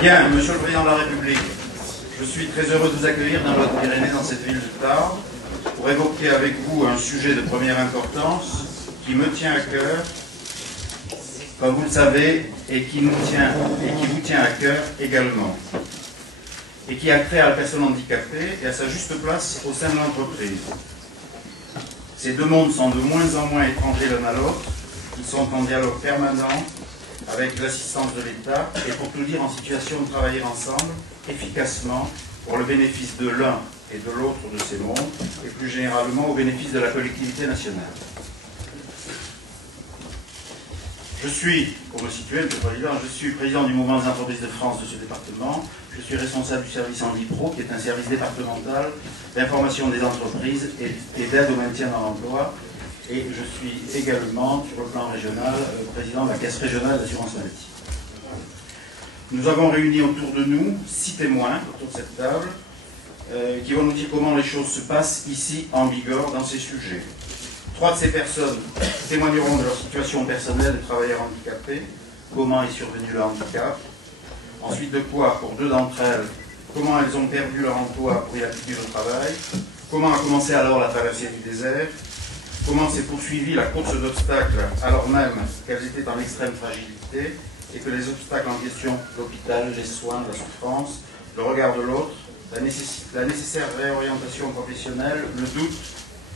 Bien, Monsieur le Président de la République, je suis très heureux de vous accueillir dans votre Pyrénées, dans cette ville de Tarbes, pour évoquer avec vous un sujet de première importance qui me tient à cœur, comme vous le savez, et qui vous tient à cœur également, et qui a trait à la personne handicapée et à sa juste place au sein de l'entreprise. Ces deux mondes sont de moins en moins étrangers l'un à l'autre, ils sont en dialogue permanent avec l'assistance de l'État et pour tout dire en situation de travailler ensemble efficacement pour le bénéfice de l'un et de l'autre de ces mondes et plus généralement au bénéfice de la collectivité nationale. Je suis, pour me situer, Monsieur le Président, je suis président du mouvement des entreprises de France de ce département. Je suis responsable du service Handipro, qui est un service départemental d'information des entreprises et d'aide au maintien dans l'emploi. Et je suis également, sur le plan régional, président de la Caisse régionale d'assurance maladie. Nous avons réuni autour de nous 6 témoins, autour de cette table, qui vont nous dire comment les choses se passent ici, en Bigorre, dans ces sujets. 3 de ces personnes témoigneront de leur situation personnelle de travailleurs handicapés, comment est survenu le handicap. Ensuite, de quoi, pour 2 d'entre elles, comment elles ont perdu leur emploi pour y appliquer au travail, comment a commencé alors la traversée du désert, comment s'est poursuivie la course d'obstacles alors même qu'elles étaient en extrême fragilité et que les obstacles en question, l'hôpital, les soins, la souffrance, le regard de l'autre, la nécessaire réorientation professionnelle, le doute,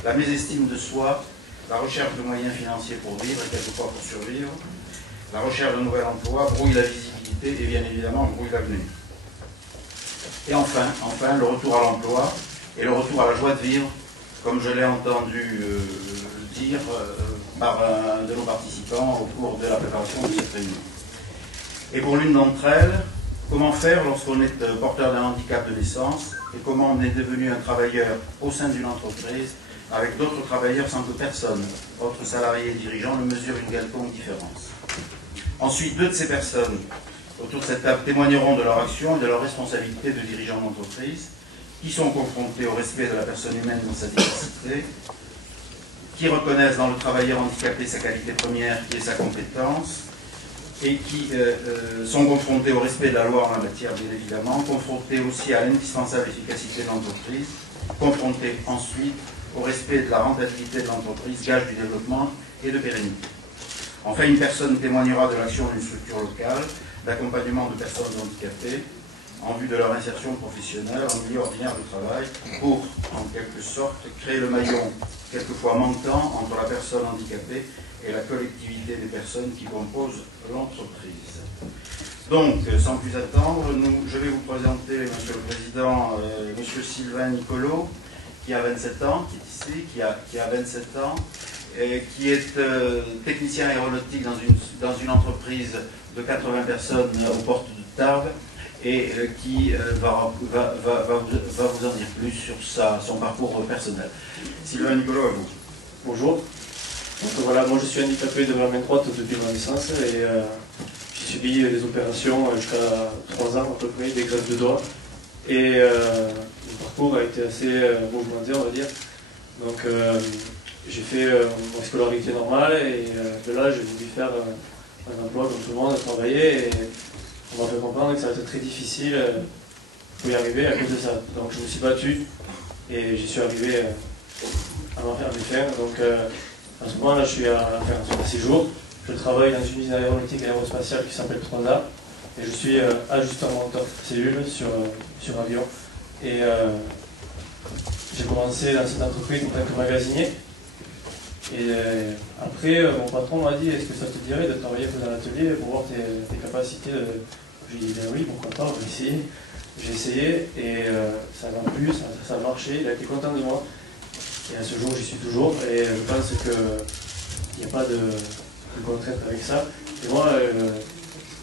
la mésestime de soi, la recherche de moyens financiers pour vivre et quelquefois pour survivre, la recherche de nouvel emploi brouille la visibilité et bien évidemment brouille l'avenir. Et enfin, le retour à l'emploi et le retour à la joie de vivre, comme je l'ai entendu dire par un de nos participants au cours de la préparation de cette réunion. Et pour l'une d'entre elles, comment faire lorsqu'on est porteur d'un handicap de naissance et comment on est devenu un travailleur au sein d'une entreprise avec d'autres travailleurs sans que personne, autres salariés et dirigeants, ne mesure une quelconque différence. Ensuite, 2 de ces personnes autour de cette table témoigneront de leur action et de leur responsabilité de dirigeants d'entreprise, qui sont confrontés au respect de la personne humaine dans sa diversité, qui reconnaissent dans le travailleur handicapé sa qualité première et sa compétence, et qui sont confrontés au respect de la loi en la matière, bien évidemment, confrontés aussi à l'indispensable efficacité de l'entreprise, confrontés ensuite au respect de la rentabilité de l'entreprise, gage du développement et de pérennité. Enfin, une personne témoignera de l'action d'une structure locale, d'accompagnement de personnes handicapées, en vue de leur insertion professionnelle en milieu ordinaire de travail pour, en quelque sorte, créer le maillon quelquefois manquant entre la personne handicapée et la collectivité des personnes qui composent l'entreprise. Donc, sans plus attendre, je vais vous présenter, Monsieur le Président, Monsieur Sylvain Nicolo, qui a 27 ans, qui est ici, qui a 27 ans, et qui est technicien aéronautique dans une entreprise de 80 personnes aux portes de Tarbes, et qui va vous en dire plus sur son parcours personnel. Sylvain Nicolo, à vous. Bonjour. Donc voilà, moi je suis handicapé de la main droite depuis ma naissance et j'ai subi des opérations jusqu'à 3 ans à peu près, des greffes de doigts. Et le parcours a été assez mouvementé, on va dire. Donc j'ai fait mon scolarité normale et de là j'ai voulu faire un emploi comme tout le monde, travailler. Et on m'a fait comprendre que ça allait être très difficile pour y arriver à cause de ça. Donc je me suis battu et j'y suis arrivé à m'en faire mes fins. Donc à ce moment-là, je suis à la fin de 6 jours. Je travaille dans une usine aéronautique et aérospatiale qui s'appelle Tronda et je suis ajusteur monteur cellule sur avion. Et j'ai commencé dans cette entreprise en tant que magasinier. Et après, mon patron m'a dit, est-ce que ça te dirait de travailler dans l'atelier pour voir tes capacités de... J'ai dit, ben oui, pourquoi pas, on va essayer. J'ai essayé et ça m'a plu, ça a marché, il a été content de moi. Et à ce jour, j'y suis toujours et je pense qu'il n'y a pas de contrainte avec ça. Et moi,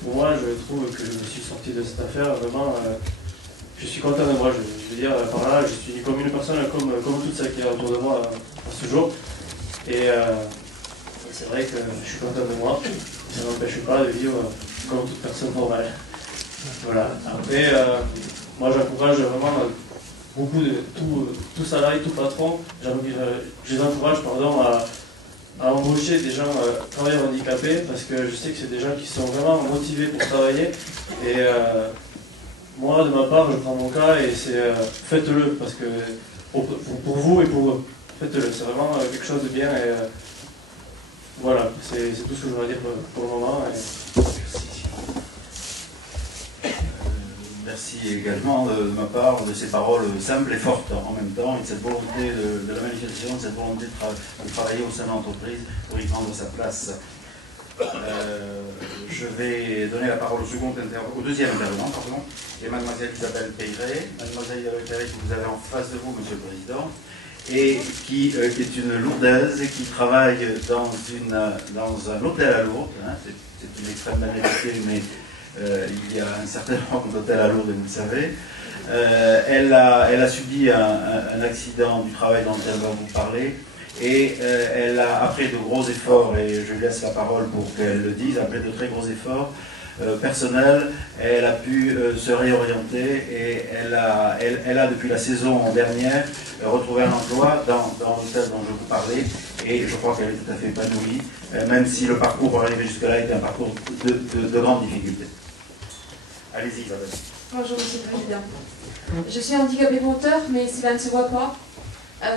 pour moi, je trouve que je me suis sorti de cette affaire vraiment... je suis content de moi, je veux dire, par là, je suis comme une personne comme toute celle qui est autour de moi à ce jour. Et c'est vrai que je suis content de moi, ça n'empêche pas de vivre comme toute personne normale. Voilà. Après, moi j'encourage vraiment beaucoup de tout salarié, tout patron, je les encourage à embaucher des gens travailleurs handicapés, parce que je sais que c'est des gens qui sont vraiment motivés pour travailler. Et moi, de ma part, je prends mon cas et c'est faites-le, parce que pour vous et pour eux, faites-le. C'est vraiment quelque chose de bien. Et voilà, c'est tout ce que je voudrais dire pour le moment. Merci également de ma part de ces paroles simples et fortes en même temps, et de cette volonté de la manifestation, de cette volonté de travailler au sein de l'entreprise pour y prendre sa place. Je vais donner la parole au deuxième intervenant, et mademoiselle Isabelle Peyret. Mademoiselle Isabelle Peyret, que vous avez en face de vous, monsieur le président, et qui est une lourdaise et qui travaille dans un hôtel à Lourdes. Hein, c'est une extrême banalité, mais il y a un certain nombre d'hôtels à Lourdes, vous le savez. Elle a subi un accident du travail dont elle va vous parler, et elle a, après de gros efforts, et je lui laisse la parole pour qu'elle le dise, après de très gros efforts personnels, elle a pu se réorienter, et elle a depuis la saison dernière retrouvé un emploi dans l'hôtel dont je vous parlais, et je crois qu'elle est tout à fait épanouie, même si le parcours pour arriver jusque-là était un parcours de grande difficulté. Allez-y, Isabelle. Bonjour, Monsieur le Président. Je suis handicapée moteur, mais cela ne se voit pas.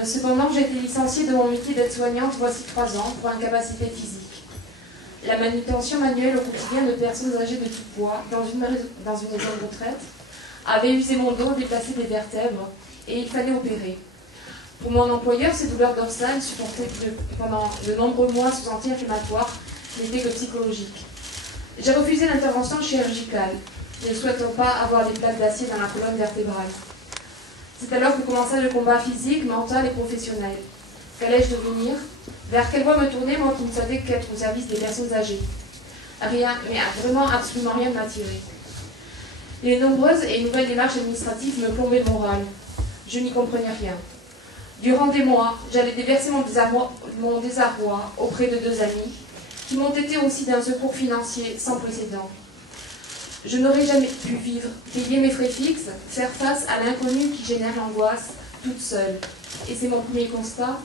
Cependant, j'ai été licenciée de mon métier d'aide-soignante voici 3 ans pour incapacité physique. La manutention manuelle au quotidien de personnes âgées de tout poids dans une maison de retraite avait usé mon dos, déplacé des vertèbres, et il fallait opérer. Pour mon employeur, ces douleurs dorsales supportées pendant de nombreux mois sous anti-inflammatoires n'étaient que psychologiques. J'ai refusé l'intervention chirurgicale, ne souhaitant pas avoir des plaques d'acier dans la colonne vertébrale. C'est alors que commença le combat physique, mental et professionnel. Qu'allais-je devenir? Vers quelle voie me tourner, moi qui ne savais qu'être au service des personnes âgées? Rien, mais vraiment absolument rien ne m'attirait. Les nombreuses et nouvelles démarches administratives me plombaient le moral. Je n'y comprenais rien. Durant des mois, j'allais déverser mon désarroi auprès de 2 amis, qui m'ont été aussi d'un secours financier sans précédent. Je n'aurais jamais pu vivre, payer mes frais fixes, faire face à l'inconnu qui génère l'angoisse, toute seule. Et c'est mon premier constat,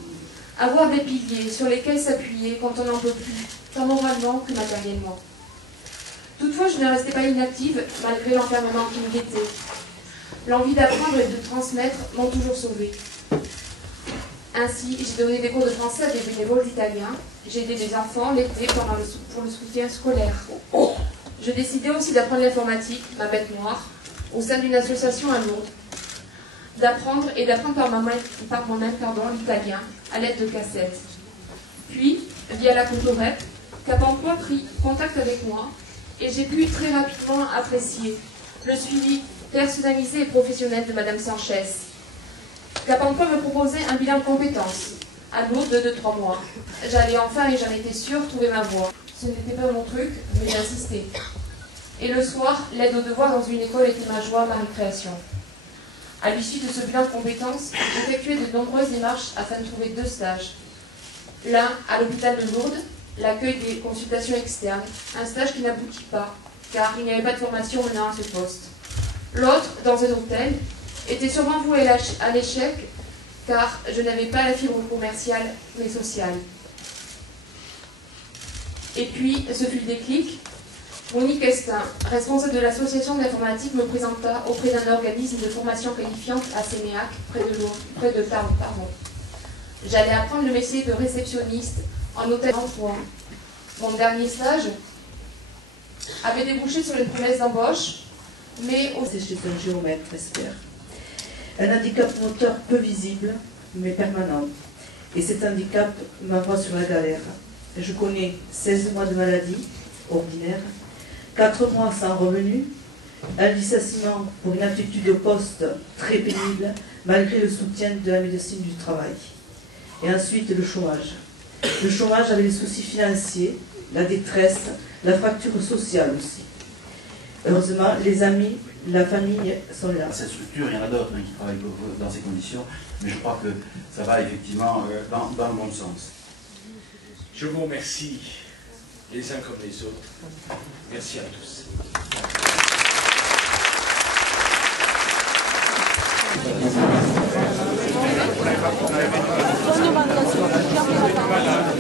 avoir des piliers sur lesquels s'appuyer quand on n'en peut plus, tant moralement que matériellement. Toutefois, je ne restais pas inactive, malgré l'enfermement qui me guettait. L'envie d'apprendre et de transmettre m'ont toujours sauvée. Ainsi, j'ai donné des cours de français à des bénévoles italiens, j'ai aidé des enfants l'été pour le soutien scolaire. Je décidais aussi d'apprendre l'informatique, ma bête noire, au sein d'une association à Lourdes. D'apprendre par moi-même l'italien, à l'aide de cassettes. Puis, via la Contorep, Cap Emploi prit contact avec moi, et j'ai pu très rapidement apprécier le suivi personnalisé et professionnel de Madame Sanchez. Cap Emploi me proposait un bilan de compétences, à Lourdes de 2-3 mois. J'allais enfin, et j'en étais sûre, trouver ma voie. Ce n'était pas mon truc, mais j'ai insisté. Et le soir, l'aide aux devoirs dans une école était ma joie, ma récréation. À l'issue de ce bilan de compétences, j'ai effectué de nombreuses démarches afin de trouver 2 stages. L'un à l'hôpital de Lourdes, l'accueil des consultations externes, un stage qui n'aboutit pas, car il n'y avait pas de formation menant à ce poste. L'autre, dans un hôtel, était sûrement voué à l'échec, car je n'avais pas la fibre commerciale, mais sociale. Et puis, ce fut le déclic. Monique Estin, responsable de l'association d'informatique, me présenta auprès d'un organisme de formation qualifiante à Séméac, près de Tarbes. J'allais apprendre le métier de réceptionniste en hôtel d'emploi. Mon dernier stage avait débouché sur une promesse d'embauche, mais c'est chez un géomètre, espère. Un handicap moteur peu visible, mais permanent. Et cet handicap m'envoie sur la galère. Je connais 16 mois de maladie ordinaire, 4 mois sans revenu, un licenciement pour une aptitude au poste très pénible, malgré le soutien de la médecine du travail. Et ensuite le chômage. Le chômage avec les soucis financiers, la détresse, la fracture sociale aussi. Heureusement, les amis, la famille sont là. Cette structure, il y en a d'autres qui travaillent dans ces conditions, mais je crois que ça va effectivement dans le bon sens. Je vous remercie les uns comme les autres. Merci à tous. On